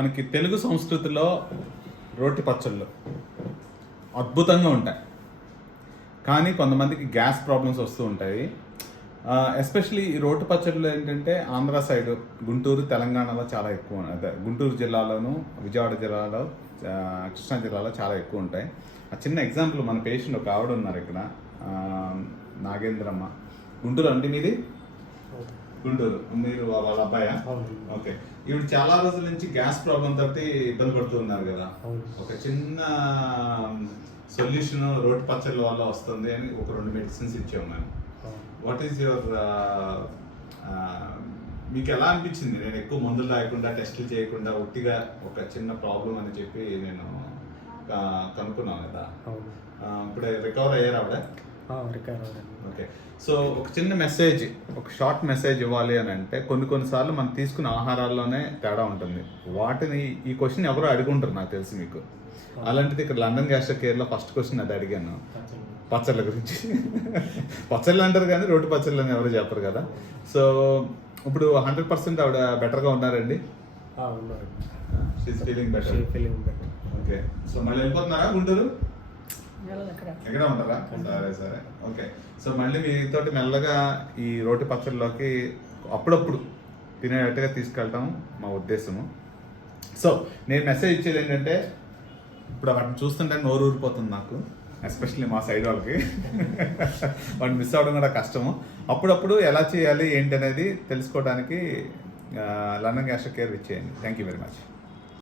మనకి తెలుగు సంస్కృతిలో రోటి పచ్చళ్ళు అద్భుతంగా ఉంటాయి, కానీ కొంతమందికి గ్యాస్ ప్రాబ్లమ్స్ వస్తూ ఉంటాయి. ఎస్పెషలీ ఈ రోటి పచ్చళ్ళు ఏంటంటే ఆంధ్ర సైడ్, గుంటూరు, తెలంగాణలో చాలా ఎక్కువ, అదే గుంటూరు జిల్లాలోను, విజయవాడ జిల్లాలో, కృష్ణా జిల్లాలో చాలా ఎక్కువ ఉంటాయి. ఆ చిన్న ఎగ్జాంపుల్, మన పేషెంట్ ఒక ఆవిడ ఉన్నారు ఇక్కడ, నాగేంద్రమ్మ. గుంటూరు అంటే మీది? గుంటూరు. మీరు వాళ్ళ అబ్బాయా? ఓకే. ఈవిడ చాలా రోజుల నుంచి గ్యాస్ ప్రాబ్లం తోటి ఇబ్బంది పడుతూ ఉన్నారు కదా. ఒక చిన్న సొల్యూషన్ రోటి పచ్చళ్ళ వల్ల వస్తుంది అని ఒక 2 మెడిసిన్స్ ఇచ్చాము మేము. వాట్ ఈస్ యువర్, మీకు ఎలా అనిపించింది? నేను ఎక్కువ మందులు రాయకుండా, టెస్టులు చేయకుండా, ఒట్టిగా ఒక చిన్న ప్రాబ్లం అని చెప్పి నేను కనుక్కున్నాను కదా. ఇప్పుడే రికవర్ అయ్యారు ఆవిడ? ఓకే. సో ఒక చిన్న మెసేజ్, ఒక షార్ట్ మెసేజ్ ఇవ్వాలి అని అంటే, కొన్నిసార్లు మనం తీసుకున్న ఆహారాల్లోనే తేడా ఉంటుంది. వాటిని ఈ క్వశ్చన్ ఎవరో అడుగుంటారు నాకు తెలిసి మీకు. అలాంటిది ఇక్కడ లండన్ గ్యాస్ట్రో కేర్లో ఫస్ట్ క్వశ్చన్ అది అడిగాను, పచ్చళ్ళ గురించి. పచ్చళ్ళు అంటారు కానీ రోటి పచ్చళ్ళు అని ఎవరు చెప్పరు కదా. సో ఇప్పుడు 100% ఆవిడ బెటర్గా ఉన్నారండి? She is feeling better. Okay. So మళ్ళీ వెళ్ళిపోతున్నారా గుంటూరు? ఎక్కడ ఉంటారా? సరే. ఓకే. సో మళ్ళీ మీతోటి మెల్లగా ఈ రోటి పచ్చళ్ళలోకి అప్పుడప్పుడు తినేటట్టుగా తీసుకెళ్ళటం మా ఉద్దేశము. సో నేను మెసేజ్ ఇచ్చేది ఏంటంటే, ఇప్పుడు వాటిని చూస్తుంటే నోరు ఊరిపోతుంది నాకు, ఎస్పెషల్లీ మా సైడ్ వాళ్ళకి. వాటిని మిస్ అవ్వడం కూడా కష్టము. అప్పుడప్పుడు ఎలా చేయాలి ఏంటి అనేది తెలుసుకోవడానికి లండన్ గ్యాస్ట్రో కేర్ ఇచ్చేయండి. Thank you very much.